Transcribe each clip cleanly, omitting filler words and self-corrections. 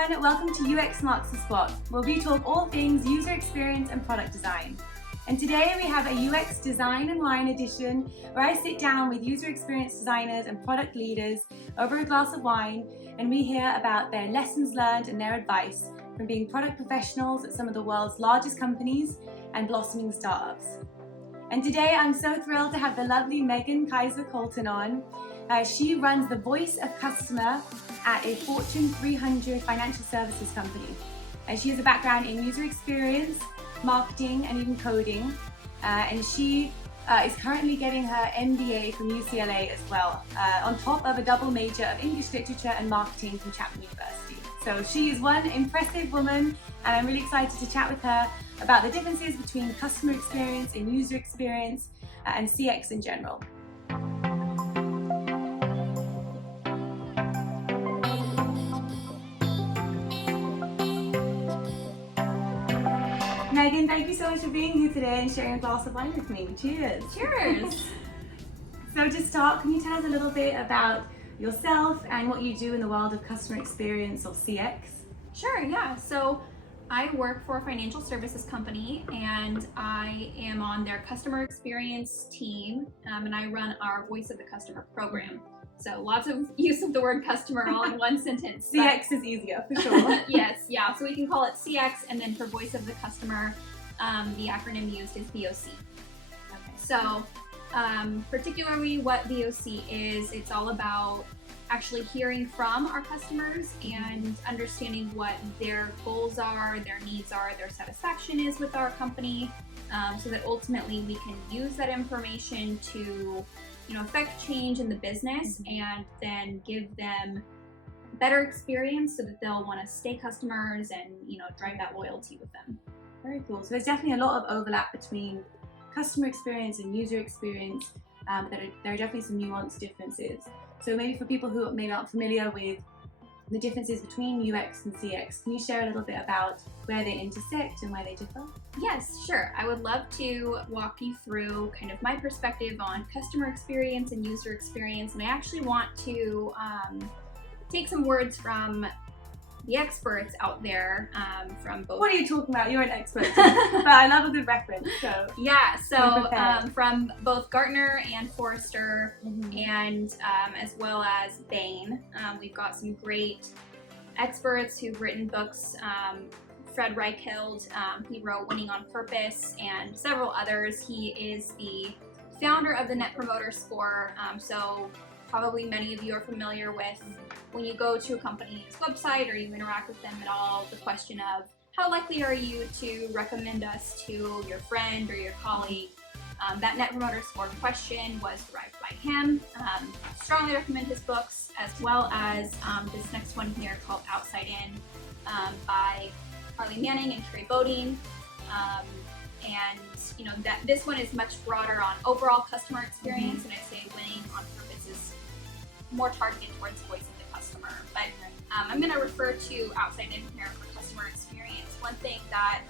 everyone, welcome to UX Marks the Spot, where we talk all things user experience and product design. And today we have a UX Design and Wine edition where I sit down with user experience designers and product leaders over a glass of wine and we hear about their lessons learned and their advice from being product professionals at some of the world's largest companies and blossoming startups. And today I'm so thrilled to have the lovely Meghan Kaiser Colton on. She runs the Voice of Customer at a Fortune 300 financial services company. She has a background in user experience, marketing, and even coding. And she is currently getting her MBA from UCLA as well, on top of a double major of English literature and marketing from Chapman University. So she is one impressive woman, and I'm really excited to chat with her about the differences between customer experience and user experience and CX in general. Meghan, thank you so much for being here today and sharing a glass of wine with me. Cheers. Cheers. So to start, can you tell us a little bit about yourself and what you do in the world of customer experience or CX? Sure, yeah. So I work for a financial services company and I am on their customer experience team, and I run our Voice of the Customer program. So lots of use of the word customer all in one sentence. CX is easier for sure. Yes, yeah. So we can call it CX, and then for Voice of the Customer, the acronym used is VOC. Okay. So particularly what VOC is, it's all about actually hearing from our customers and understanding what their goals are, their needs are, their satisfaction is with our company, so that ultimately we can use that information to affect change in the business and then give them better experience so that they'll want to stay customers and drive that loyalty with them. Very cool. So there's definitely a lot of overlap between customer experience and user experience, but there are definitely some nuanced differences. So maybe for people who maybe aren't familiar with the differences between UX and CX, can you share a little bit about where they intersect and why they differ? Yes, sure. I would love to walk you through kind of my perspective on customer experience and user experience, and I actually want to take some words from the experts out there, from both. What are you talking about? You're an expert, but I love a good reference. So yeah, so from both Gartner and Forrester, and as well as Bain, we've got some great experts who've written books. Fred Reichheld, he wrote Winning on Purpose, and several others. He is the founder of the Net Promoter Score, so probably many of you are familiar with when you go to a company's website or you interact with them at all, the question of how likely are you to recommend us to your friend or your colleague. That Net Promoter Score question was derived by him. Strongly recommend his books, as well as this next one here called Outside In, by Harley Manning and Carrie Bodine. And that this one is much broader on overall customer experience, and I'd say Winning on Purpose is more targeted towards voice of the customer. But I'm going to refer to Outside In here for customer experience. One thing that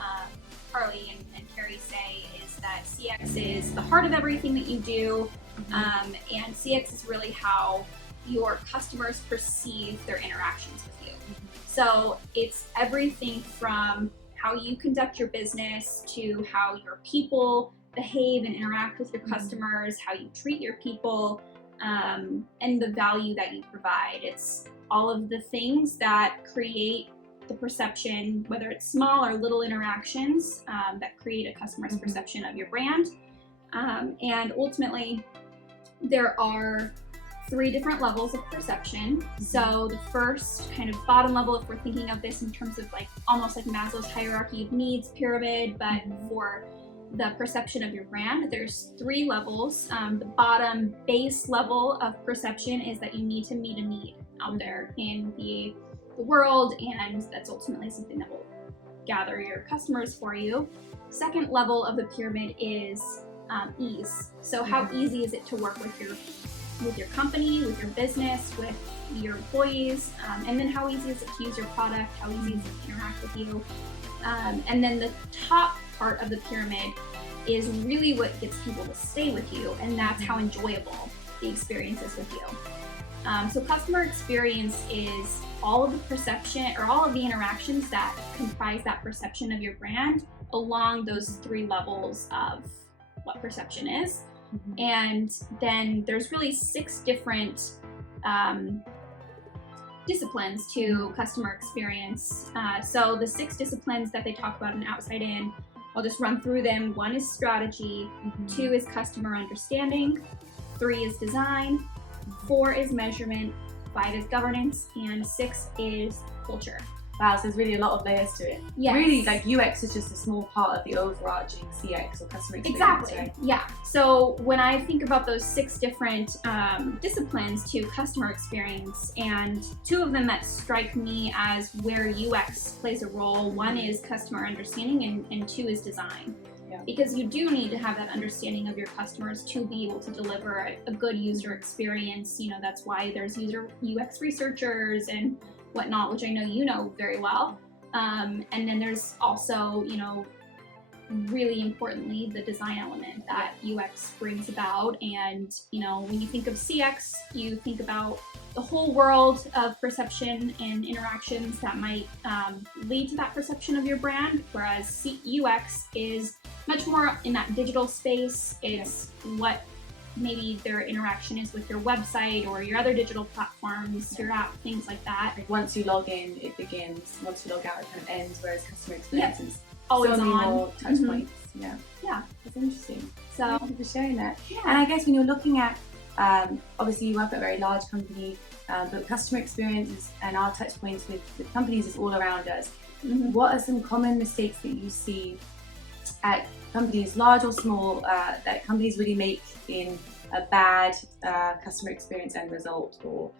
Harley and Carrie say is that CX is the heart of everything that you do, and CX is really how your customers perceive their interactions with you. So it's everything from how you conduct your business to how your people behave and interact with your customers, how you treat your people, and the value that you provide. It's all of the things that create the perception, whether it's small or little interactions, that create a customer's perception of your brand. And ultimately, there are 3 different levels of perception. So the first kind of bottom level, if we're thinking of this in terms of almost like Maslow's hierarchy of needs pyramid, but for the perception of your brand, there's 3 levels. The bottom base level of perception is that you need to meet a need out there in the world, and that's ultimately something that will gather your customers for you. Second level of the pyramid is ease. So how easy is it to work with your company, with your business, with your employees, and then how easy is it to use your product, how easy is it to interact with you. And then the top part of the pyramid is really what gets people to stay with you, and that's how enjoyable the experience is with you. So customer experience is all of the perception or all of the interactions that comprise that perception of your brand along those 3 levels of what perception is. And then there's really 6 different disciplines to customer experience. So the 6 disciplines that they talk about in Outside In, I'll just run through them. 1 is strategy, 2 is customer understanding, 3 is design, 4 is measurement, 5 is governance, and 6 is culture. Wow, so there's really a lot of layers to it. Yes. Really, like UX is just a small part of the overarching CX or customer experience. Exactly. Right? Yeah. So when I think about those 6 different disciplines to customer experience, and 2 of them that strike me as where UX plays a role, 1 is customer understanding and 2 is design. Yeah. Because you do need to have that understanding of your customers to be able to deliver a good user experience. You know, that's why there's UX researchers and whatnot, which I know you know very well. And then there's also, you know, really importantly, the design element that UX brings about. And, you know, when you think of CX, you think about the whole world of perception and interactions that might lead to that perception of your brand, whereas UX is much more in that digital space. It's what maybe their interaction is with your website or your other digital platforms, your app, things like that. Like once you log in, it begins. Once you log out, it kind of ends. Whereas customer experience is Always so many on. more touch points. Yeah, Yeah. that's interesting. So Thank you for sharing that. yeah. And I guess when you're looking at, obviously you work at a very large company, but customer experiences and our touch points with companies is all around us. What are some common mistakes that you see at companies, large or small, that companies really make in a bad customer experience end result or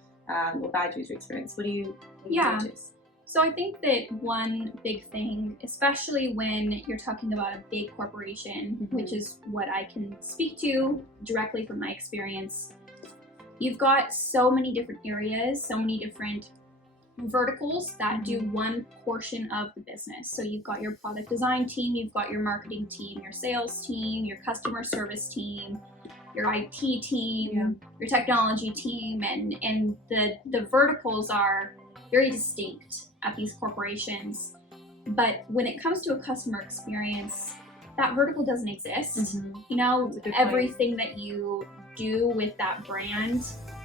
bad user experience? What do you notice? So I think that one big thing, especially when you're talking about a big corporation, which is what I can speak to directly from my experience, you've got so many different areas, so many different verticals that do one portion of the business. So you've got your product design team, you've got your marketing team, your sales team, your customer service team, your IT team, your technology team, and the verticals are very distinct at these corporations. But when it comes to a customer experience, that vertical doesn't exist. You know, everything that you do with that brand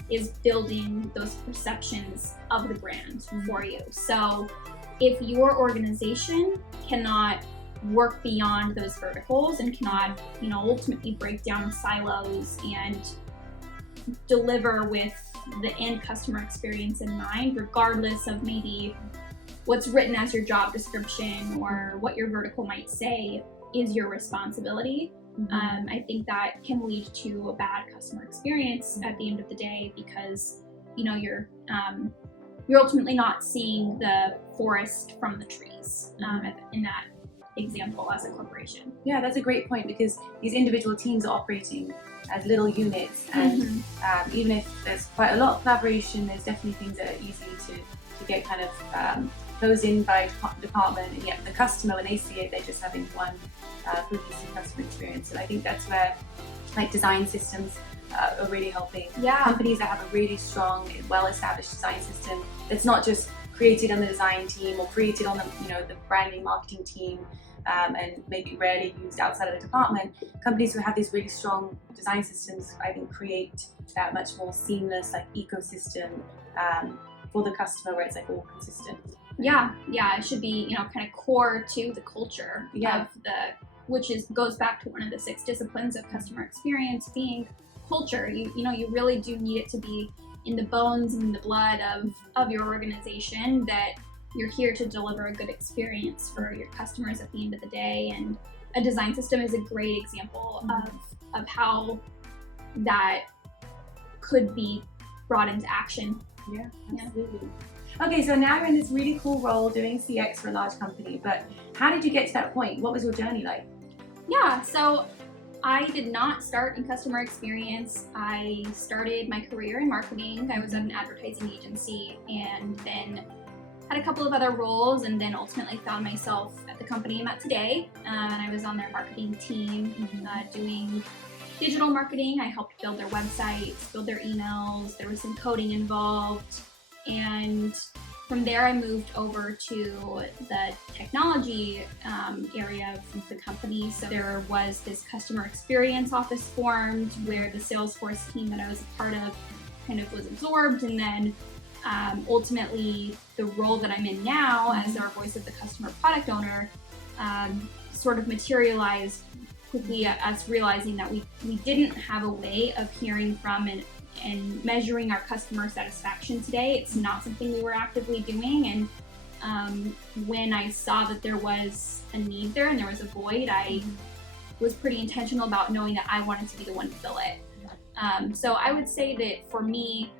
is building those perceptions of the brand for you. So if your organization cannot work beyond those verticals and cannot, you know, ultimately break down silos and deliver with the end customer experience in mind, regardless of maybe what's written as your job description or what your vertical might say is your responsibility, I think that can lead to a bad customer experience at the end of the day, because, you know, you're ultimately not seeing the forest from the trees in that example as a corporation. Yeah, that's a great point, because these individual teams are operating as little units, and even if there's quite a lot of collaboration, there's definitely things that are easy to get kind of closed in by department, and yet the customer, when they see it, they're just having one cohesive customer experience. And I think that's where like design systems are really helping. Companies that have a really strong, well-established design system that's not just created on the design team or created on the, you know, the branding marketing team, and maybe rarely used outside of the department. Companies who have these really strong design systems, I think, create that much more seamless like ecosystem for the customer, where it's like all consistent. Yeah, it should be, you know, kind of core to the culture of which goes back to one of the 6 disciplines of customer experience being culture. You know, you really do need it to be in the bones and the blood of your organization, that you're here to deliver a good experience for your customers at the end of the day. And a design system is a great example of how that could be brought into action. Yeah, absolutely. Okay, so now you're in this really cool role doing CX for a large company, but how did you get to that point? What was your journey like? Yeah, so I did not start in customer experience. I started my career in marketing. I was at an advertising agency, and then had a couple of other roles, and then ultimately found myself at the company I'm at today. And I was on their marketing team, doing digital marketing. I helped build their websites, build their emails. There was some coding involved. And from there, I moved over to the technology area of the company. So there was this customer experience office formed where the Salesforce team that I was a part of kind of was absorbed. And then ultimately, the role that I'm in now as our voice of the customer product owner sort of materialized quickly at us realizing that we didn't have a way of hearing from and measuring our customer satisfaction today. It's not something we were actively doing. And when I saw that there was a need there and there was a void, I was pretty intentional about knowing that I wanted to be the one to fill it. So I would say that for me,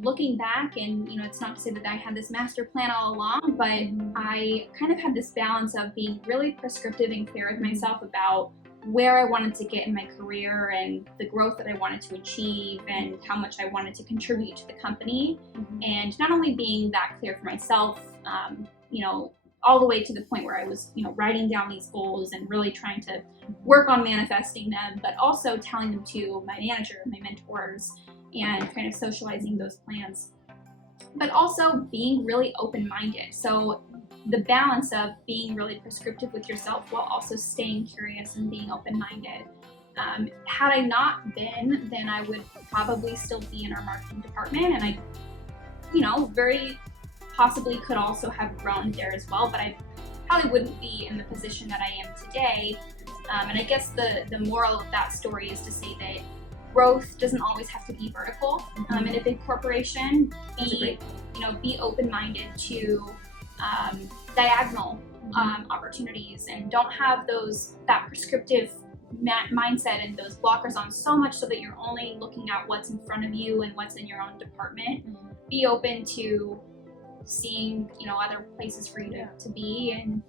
looking back, and it's not to say that I had this master plan all along, but I kind of had this balance of being really prescriptive and clear with myself about where I wanted to get in my career and the growth that I wanted to achieve and how much I wanted to contribute to the company. And not only being that clear for myself, all the way to the point where I was, writing down these goals and really trying to work on manifesting them, but also telling them to my manager, my mentors, and kind of socializing those plans, but also being really open-minded. So the balance of being really prescriptive with yourself while also staying curious and being open-minded. Had I not been, then I would probably still be in our marketing department, and I, very possibly could also have grown there as well, but I probably wouldn't be in the position that I am today. And I guess the moral of that story is to say that growth doesn't always have to be vertical. In a big corporation, be open-minded to diagonal opportunities, and don't have that prescriptive mindset and those blockers on so much so that you're only looking at what's in front of you and what's in your own department. Be open to seeing other places for you to be. And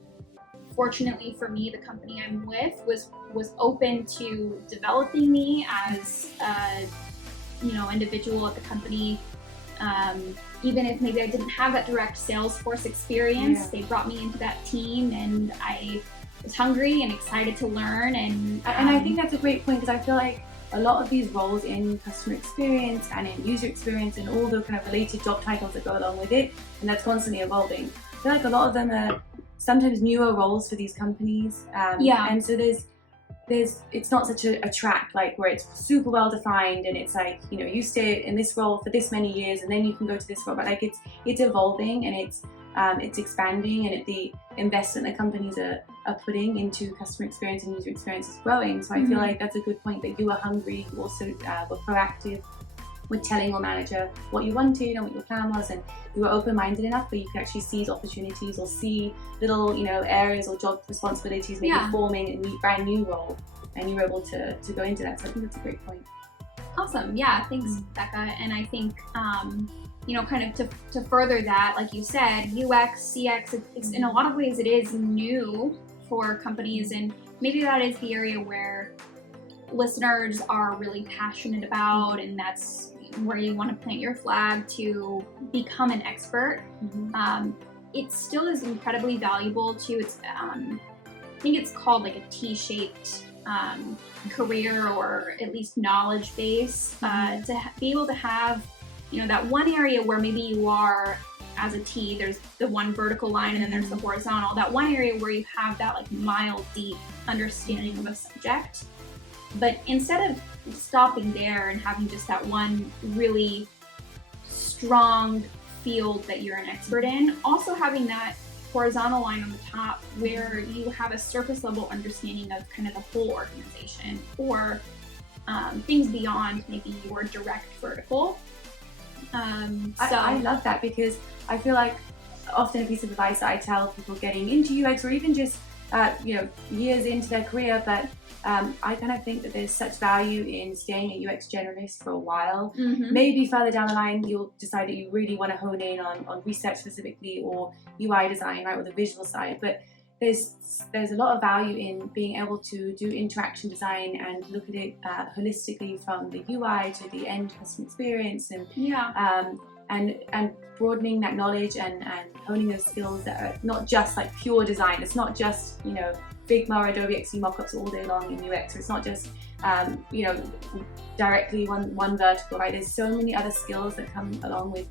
fortunately for me, the company I'm with was open to developing me as a individual at the company. Even if maybe I didn't have that direct Salesforce experience, they brought me into that team, and I was hungry and excited to learn. And I think that's a great point, because I feel like a lot of these roles in customer experience and in user experience and all the kind of related job titles that go along with it, and that's constantly evolving. I feel like a lot of them are sometimes newer roles for these companies. And so there's it's not such a track like where it's super well defined and it's like, you stay in this role for this many years and then you can go to this role, but like it's evolving and it's expanding, and the investment that companies are putting into customer experience and user experience is growing. So I feel like that's a good point, that you were hungry, you also were proactive with telling your manager what you wanted and what your plan was, and you were open-minded enough where you could actually seize opportunities or see little areas or job responsibilities maybe forming a brand new role, and you were able to go into that. So I think that's a great point. Awesome. Yeah, thanks, Becca. And I think kind of to further that, like you said, UX, CX, it's in a lot of ways it is new for companies, and maybe that is the area where listeners are really passionate about, and that's where you want to plant your flag to become an expert. It still is incredibly valuable to I think it's called like a T-shaped career, or at least knowledge base, to be able to have that one area where maybe you are as a T, there's the one vertical line and then there's the horizontal, that one area where you have that like mile deep understanding of a subject. But instead of stopping there and having just that one really strong field that you're an expert in, also having that horizontal line on the top where you have a surface level understanding of kind of the whole organization, or things beyond maybe your direct vertical. I love that, because I feel like often a piece of advice that I tell people getting into UX, or even just years into their career, but I kind of think that there's such value in staying a UX generalist for a while. Maybe further down the line you'll decide that you really want to hone in on research specifically, or UI design, right, or the visual side, but there's a lot of value in being able to do interaction design and look at it holistically, from the UI to the end customer experience, and broadening that knowledge and honing those skills that are not just like pure design. It's not just, you know, Figma or Adobe XD mockups all day long in UX, or it's not just you know, directly one vertical, right? There's so many other skills that come along with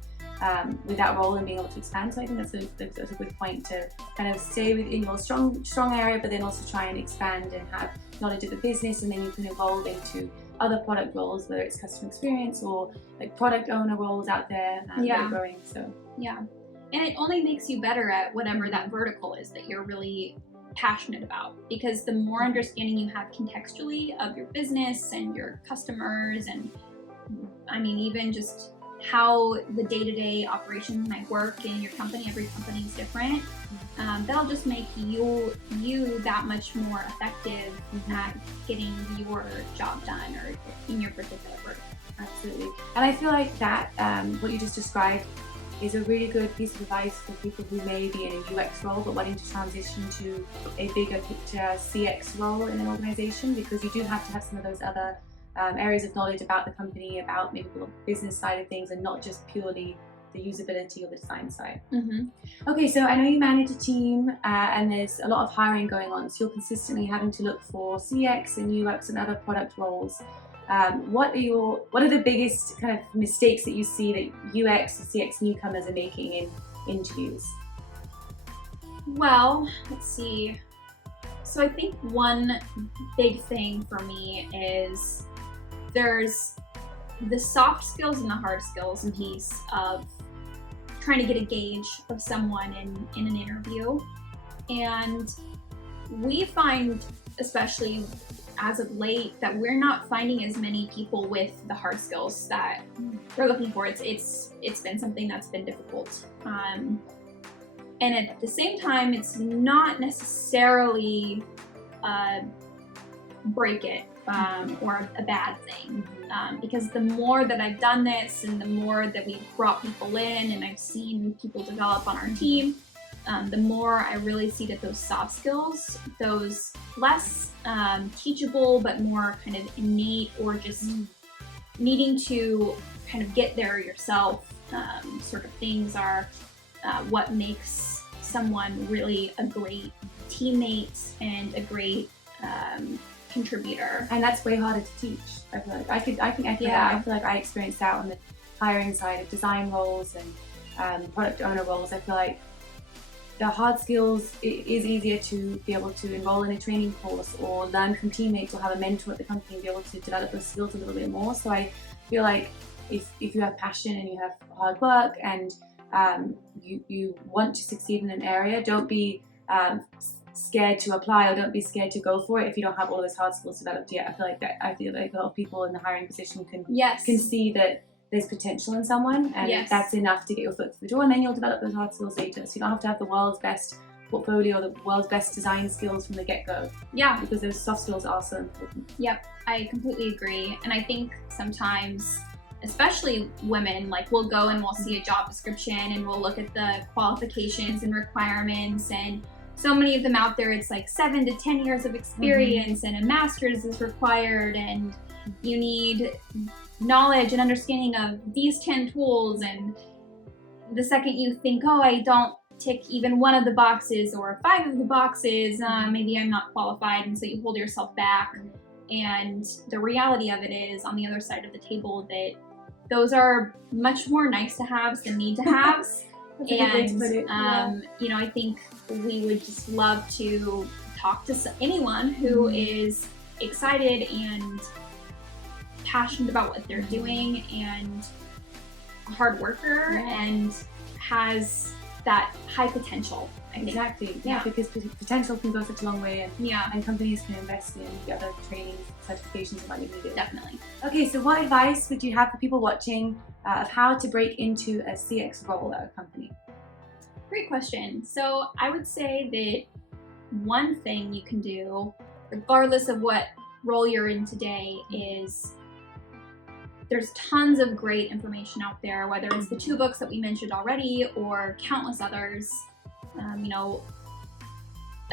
that role and being able to expand. So I think that's a good point, to kind of stay within your strong area, but then also try and expand and have knowledge of the business, and then you can evolve into other product roles, whether it's customer experience or like product owner roles out there that are growing. So yeah, and it only makes you better at whatever that vertical is that you're really passionate about, because the more understanding you have contextually of your business and your customers, and I mean even just how the day-to-day operations might work in your company, every company is different, that'll just make you that much more effective at getting your job done or in your particular vertical. Absolutely. And I feel like that what you just described is a really good piece of advice for people who may be in a UX role but wanting to transition to a bigger picture CX role in an organization, because you do have to have some of those other areas of knowledge about the company, about maybe the business side of things, and not just purely the usability or the design side. Okay, so I know you manage a team and there's a lot of hiring going on, so you're consistently having to look for CX and UX and other product roles. What are the biggest kind of mistakes that you see that UX and CX newcomers are making in interviews? Well, let's see. So I think one big thing for me is there's the soft skills and the hard skills piece of trying to get a gauge of someone in an interview. And we find, especially as of late, that we're not finding as many people with the hard skills that we're looking for. It's been something that's been difficult. And at the same time, it's not necessarily break it or a bad thing, because the more that I've done this and the more that we've brought people in and I've seen people develop on our team, the more I really see that those soft skills, those less teachable but more kind of innate or just needing to kind of get there yourself sort of things are what makes someone really a great teammate and a great contributor. And that's way harder to teach. I feel like I feel like I experienced that on the hiring side of design roles and product owner roles. I feel like the hard skills, it is easier to be able to enroll in a training course or learn from teammates or have a mentor at the company and be able to develop those skills a little bit more. So I feel like if you have passion and you have hard work and you want to succeed in an area, don't be scared to apply, or don't be scared to go for it if you don't have all those hard skills developed yet. I feel like a lot of people in the hiring position can see that there's potential in someone, and that's enough to get your foot through the door, and then you'll develop those hard skills later. So you don't have to have the world's best portfolio, the world's best design skills from the get-go. Yeah. Because those soft skills are so important. Yep, I completely agree. And I think sometimes, especially women, like we'll go and we'll see a job description and we'll look at the qualifications and requirements, and so many of them out there, it's like 7 to 10 years of experience and a master's is required, and you need knowledge and understanding of these 10 tools, and the second you think, oh, I don't tick even one of the boxes or 5 of the boxes, maybe I'm not qualified, and so you hold yourself back. And the reality of it is, on the other side of the table, that those are much more nice to haves than need to haves. And you know, I think we would just love to talk to anyone who is excited and passionate about what they're doing and a hard worker and has that high potential. I think. Exactly. Yeah, because potential can go such a long way, and companies can invest in the other training certifications that might be needed. Definitely. Okay, so what advice would you have for people watching of how to break into a CX role at a company? Great question. So I would say that one thing you can do, regardless of what role you're in today, is there's tons of great information out there, whether it's the 2 books that we mentioned already or countless others. You know,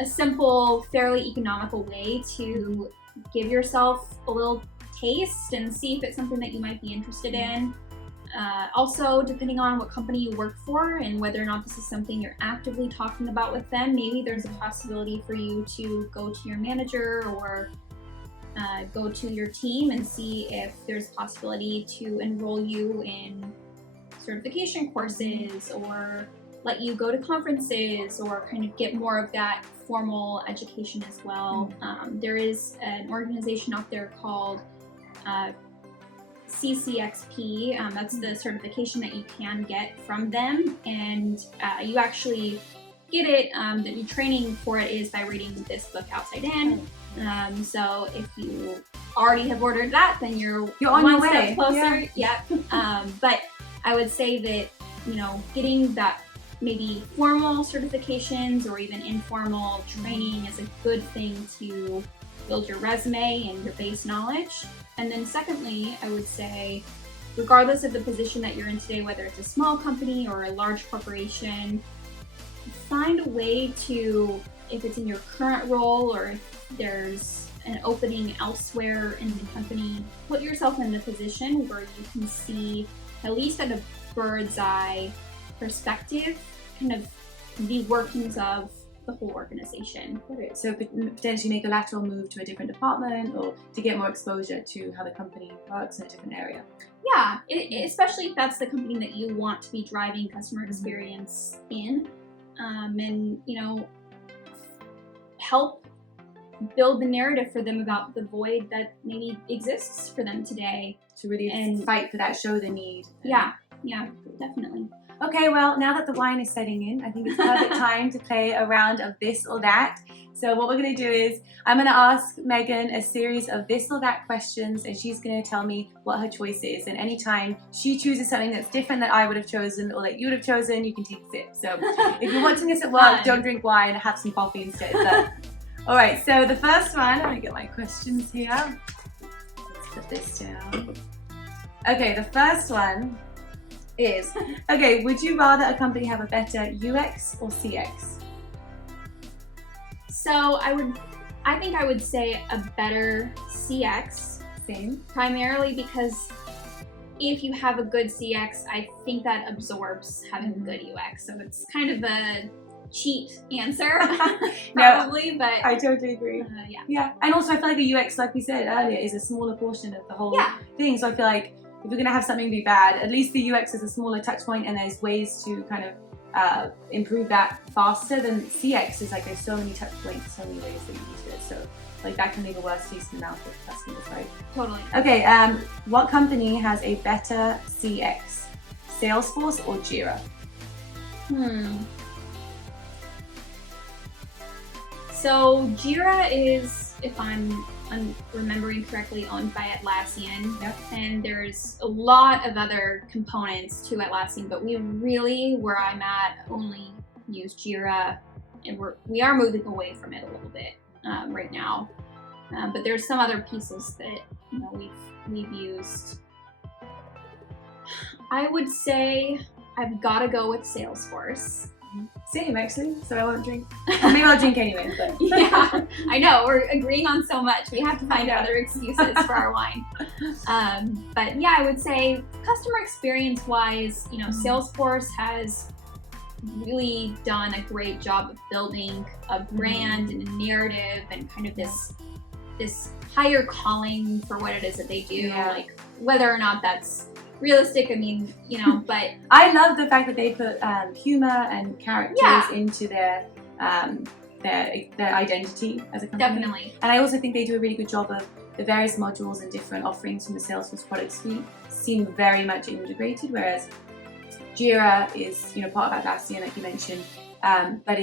a simple, fairly economical way to give yourself a little taste and see if it's something that you might be interested in. Also, depending on what company you work for and whether or not this is something you're actively talking about with them, maybe there's a possibility for you to go to your manager or go to your team and see if there's a possibility to enroll you in certification courses or let you go to conferences or kind of get more of that formal education as well. There is an organization out there called CCXP. That's the certification that you can get from them, and you actually get it. The training for it is by reading this book Outside In. So if you already have ordered that, then you're on one your way. step closer. Yeah. But I would say that, you know, getting that maybe formal certifications or even informal training is a good thing to build your resume and your base knowledge. And then secondly, I would say, regardless of the position that you're in today, whether it's a small company or a large corporation, find a way to, if it's in your current role or if there's an opening elsewhere in the company, put yourself in the position where you can see, at least at a bird's eye perspective, kind of the workings of the whole organization. So potentially make a lateral move to a different department or to get more exposure to how the company works in a different area. Yeah, especially if that's the company that you want to be driving customer experience in, and, you know, help build the narrative for them about the void that maybe exists for them today. To really fight for that, show the need. Yeah, definitely. Okay, well, now that the wine is setting in, I think it's perfect time to play a round of this or that. So what we're going to do is, I'm going to ask Meghan a series of this or that questions, and she's going to tell me what her choice is. And anytime she chooses something that's different that I would have chosen or that you would have chosen, you can take a sip. So if you're watching this at work, don't drink wine, have some coffee instead. But, all right, so the first one, I'm going to get my questions here. Let's put this down. Okay, the first one is, okay, would you rather a company have a better UX or CX? So I think I would say a better CX. Same. Primarily because if you have a good CX, I think that absorbs having a good UX. So it's kind of a cheat answer, probably, but I totally agree. Yeah, and also I feel like a UX, like we said earlier, is a smaller portion of the whole thing. So I feel like if you're going to have something be bad, at least the UX is a smaller touch point and there's ways to kind of improve that faster than CX is like there's so many touch points, so many ways that you use it. So like that can leave a worse taste in the mouth of customers, right? Totally. Okay, what company has a better CX? Salesforce or Jira? So Jira is, if I'm remembering correctly, owned by Atlassian. Yep. And there's a lot of other components to Atlassian, but we really, where I'm at, only use Jira, and we are moving away from it a little bit right now. But there's some other pieces that, you know, we've used. I would say I've got to go with Salesforce. Same, actually, so I won't drink. Maybe I'll drink anyway, but yeah, I know, we're agreeing on so much. We have to find other excuses for our wine. But yeah, I would say customer experience wise, you know, Salesforce has really done a great job of building a brand and a narrative and kind of this higher calling for what it is that they do. Like whether or not that's realistic, I mean, you know, but I love the fact that they put humor and characters into their identity as a company. Definitely. And I also think they do a really good job of the various modules and different offerings from the Salesforce product suite seem very much integrated, whereas Jira is, you know, part of Atlassian, like you mentioned, but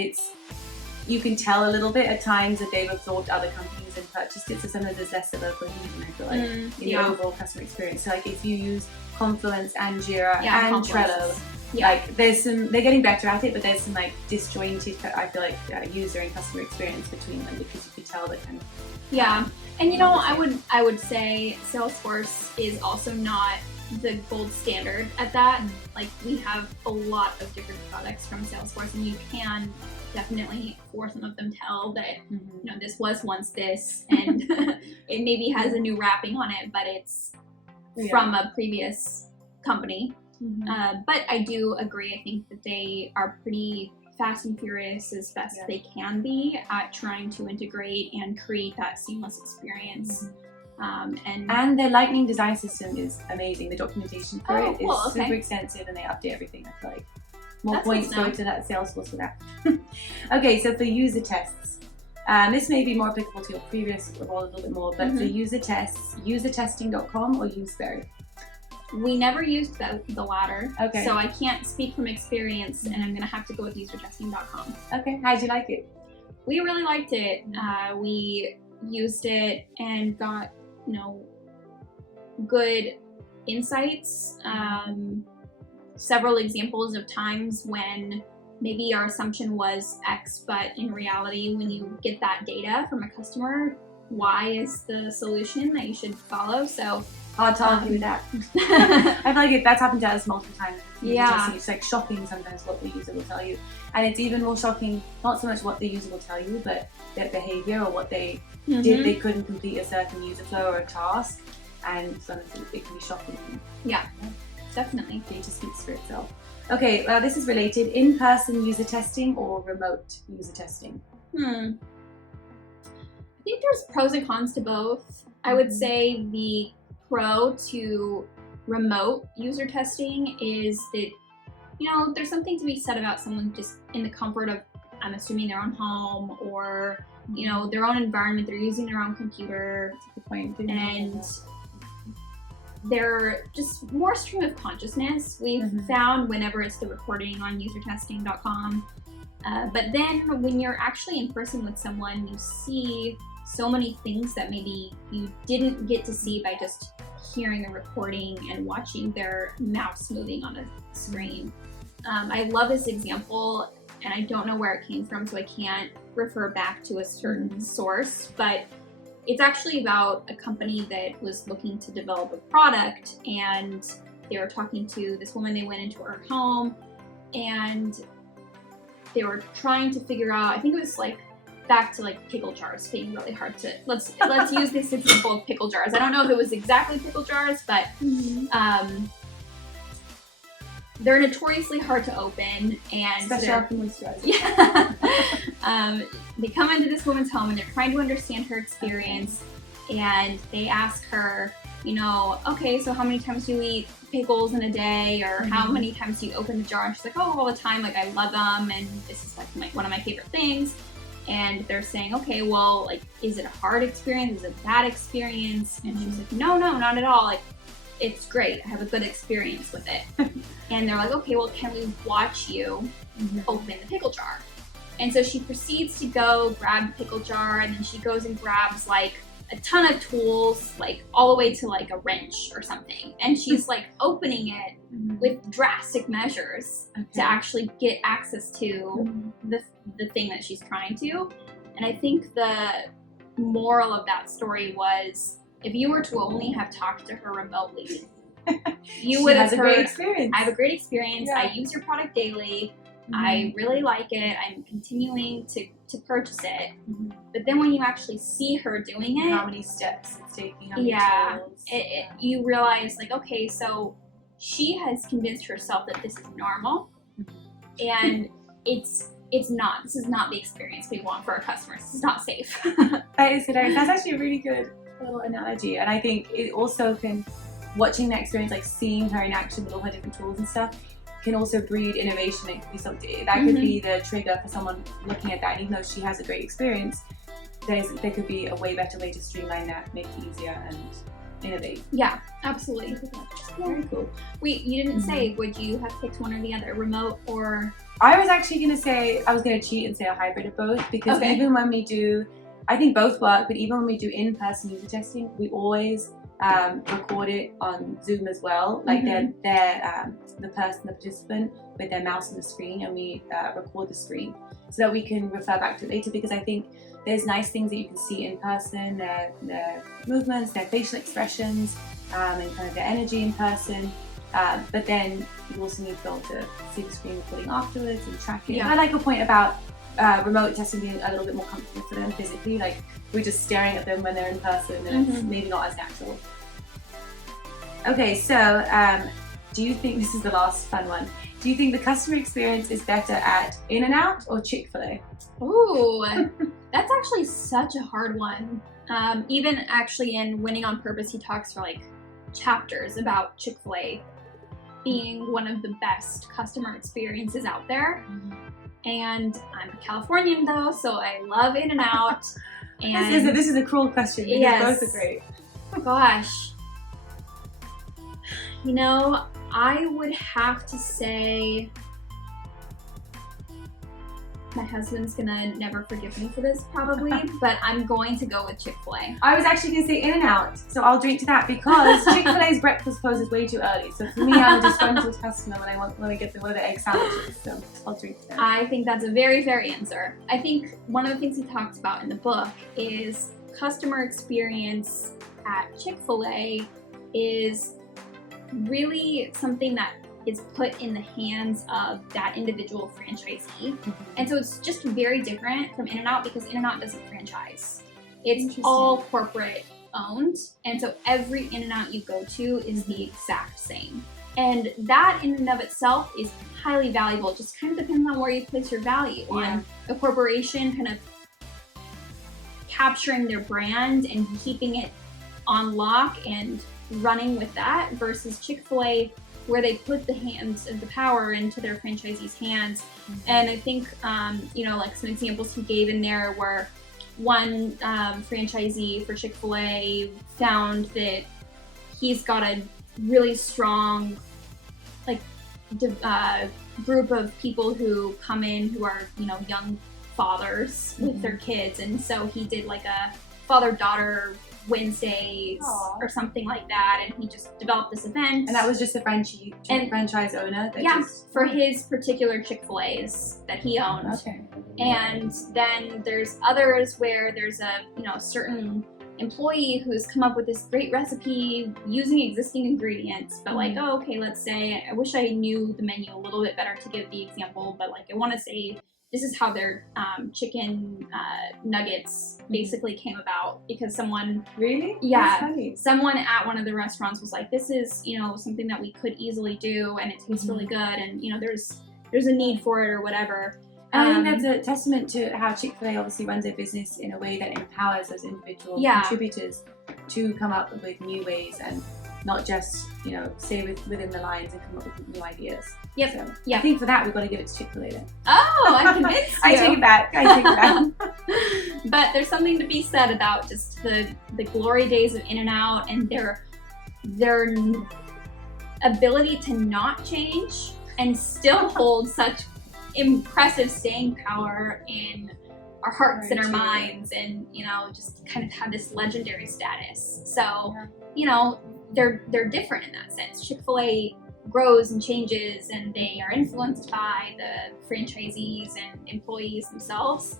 you can tell a little bit at times that they've absorbed other companies and purchased it, so sometimes there's less of a cohesion, I feel like, in the overall customer experience. So like if you use Confluence and Jira and Trello, like they're getting better at it, but there's some like disjointed, I feel like, user and customer experience between them because you can tell that kind of. And you know, I would say Salesforce is also not the gold standard at that. Like we have a lot of different products from Salesforce, and you can definitely for some of them tell that you know, this was once this, and it maybe has a new wrapping on it, but it's from a previous company. But I do agree. I think that they are pretty fast and furious as best they can be at trying to integrate and create that seamless experience. And their lightning design system is amazing. The documentation for it is super extensive, and they update everything. I feel like more points go to that Salesforce for that. Okay, so for user tests, this may be more applicable to your previous role a little bit more, but for user tests, usertesting.com or Useberry? We never used the latter, okay. So I can't speak from experience, and I'm gonna have to go with usertesting.com. Okay, how'd you like it? We really liked it. We used it and got, you know, good insights. Several examples of times when maybe our assumption was X, but in reality, when you get that data from a customer, Y is the solution that you should follow. So hard to argue with that. I feel like that's happened to us multiple times. It's like shocking sometimes what the user will tell you, and it's even more shocking not so much what the user will tell you, but their behavior or what they did. They couldn't complete a certain user flow or a task, and sometimes it can be shocking. Yeah, definitely. Data speaks for itself. Okay, well, this is related. In-person user testing or remote user testing? I think there's pros and cons to both. I would say the pro to remote user testing is that, you know, there's something to be said about someone just in the comfort of, I'm assuming, their own home or, you know, their own environment. They're using their own computer, and they're just more stream of consciousness. We've found whenever it's the recording on usertesting.com. But then when you're actually in person with someone, you see so many things that maybe you didn't get to see by just hearing a recording and watching their mouse moving on a screen. I love this example, and I don't know where it came from, so I can't refer back to a certain source, but it's actually about a company that was looking to develop a product, and they were talking to this woman. They went into her home, and they were trying to figure out, I think it was like back to like pickle jars being really hard to, let's use this example of pickle jars. I don't know if it was exactly pickle jars, but they're notoriously hard to open, and they come into this woman's home and they're trying to understand her experience, and they ask her, you know, okay, so how many times do you eat pickles in a day, or how many times do you open the jar? And she's like, oh, all the time, like I love them, and this is like one of my favorite things. And they're saying, okay, well, like, is it a hard experience? Is it a bad experience? And she's like, no, not at all. Like, it's great. I have a good experience with it. And they're like, okay, well, can we watch you open the pickle jar? And so she proceeds to go grab the pickle jar, and then she goes and grabs like a ton of tools, like all the way to like a wrench or something. And she's like opening it with drastic measures to actually get access to the thing that she's trying to. And I think the moral of that story was, if you were to only have talked to her remotely, you would have heard, a great experience. I have a great experience. I use your product daily. I really like it. I'm continuing to purchase it. But then when you actually see her doing it, how many steps it's taking, how many tools, you realize, like, okay, so she has convinced herself that this is normal, and it's not. This is not the experience we want for our customers. This is not safe. That is good. That's actually a really good little analogy, and I think it also can, watching that experience, like seeing her in action with all her different tools and stuff, can also breed innovation. It could be something that could be the trigger for someone looking at that. And even though she has a great experience, there could be a way better way to streamline that, make it easier, and innovate. Yeah, absolutely. Very cool. Wait, you didn't say, would you have picked one or the other, remote or? I was actually going to say, I was going to cheat and say a hybrid of both, because even when we do, I think both work, but even when we do in-person user testing, we always record it on Zoom as well. Like they're the participant with their mouse on the screen, and we record the screen so that we can refer back to it later, because I think there's nice things that you can see in person, their movements, their facial expressions, and kind of their energy in person. But then you also need to be able to see the screen recording afterwards and track it. Yeah. I like your point about remote testing being a little bit more comfortable for them physically. Like, we're just staring at them when they're in person, and it's maybe not as natural. Okay, so do you think, this is the last fun one, do you think the customer experience is better at In-N-Out or Chick-fil-A? Ooh, that's actually such a hard one. Even actually in Winning on Purpose, he talks for like chapters about Chick-fil-A being one of the best customer experiences out there. And I'm a Californian though, so I love In-N-Out. And this is a cruel question because yes, both are great. Gosh, you know, I would have to say, my husband's gonna never forgive me for this probably, but I'm going to go with Chick-fil-A. I was actually gonna say In-N-Out, so I'll drink to that because Chick-fil-A's breakfast closes way too early. So for me, I'm a disgruntled customer when I get one of the egg sandwiches. So I'll drink to that. I think that's a very fair answer. I think one of the things he talks about in the book is customer experience at Chick-fil-A is really something that is put in the hands of that individual franchisee. And so it's just very different from In-N-Out because In-N-Out doesn't franchise. It's all corporate owned. And so every In-N-Out you go to is the exact same. And that in and of itself is highly valuable. It just kind of depends on where you place your value on a corporation kind of capturing their brand and keeping it on lock and running with that versus Chick-fil-A where they put the hands of the power into their franchisees' hands. And I think, you know, like some examples he gave in there where one franchisee for Chick-fil-A found that he's got a really strong, like, group of people who come in who are, you know, young fathers with their kids. And so he did like a father-daughter Wednesdays or something like that, and he just developed this event. And that was just the franchise owner? For his particular Chick-fil-A's that he owned. Okay. And then there's others where there's a, you know, certain employee who's come up with this great recipe using existing ingredients, but like, oh, okay, let's say, I wish I knew the menu a little bit better to give the example, but like I want to say this is how their chicken nuggets basically came about because someone someone at one of the restaurants was like, this is, you know, something that we could easily do and it tastes really good, and you know there's a need for it or whatever. I think that's a testament to how Chick-fil-A obviously runs their business in a way that empowers those individual contributors to come up with new ways and not just, you know, stay within the lines and come up with new ideas. So I think for that we've got to give it to Chick-fil-A then. Oh, I convinced you. I take it back. But there's something to be said about just the glory days of In-N-Out and their ability to not change and still hold such impressive staying power in our hearts and our minds, and you know, just kind of have this legendary status. So you know, they're different in that sense. Chick-fil-A grows and changes, and they are influenced by the franchisees and employees themselves.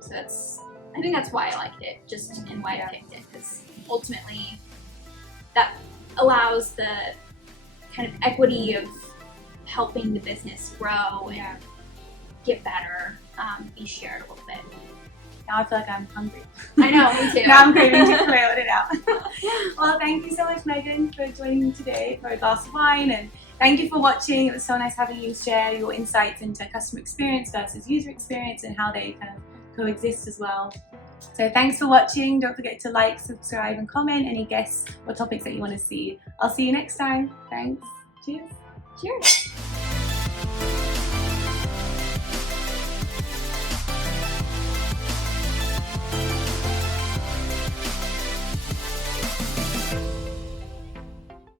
So I think that's why I liked it, just and why I picked it, because ultimately that allows the kind of equity of helping the business grow and get better, be shared a little bit. Now I feel like I'm hungry. I know, me too. Now I'm craving Chick-fil-A, let it out. Well, thank you so much, Meghan, for joining me today for a glass of wine, and thank you for watching. It was so nice having you share your insights into customer experience versus user experience and how they kind of coexist as well. So thanks for watching. Don't forget to like, subscribe, and comment any guests or topics that you want to see. I'll see you next time. Thanks. Cheers. Cheers.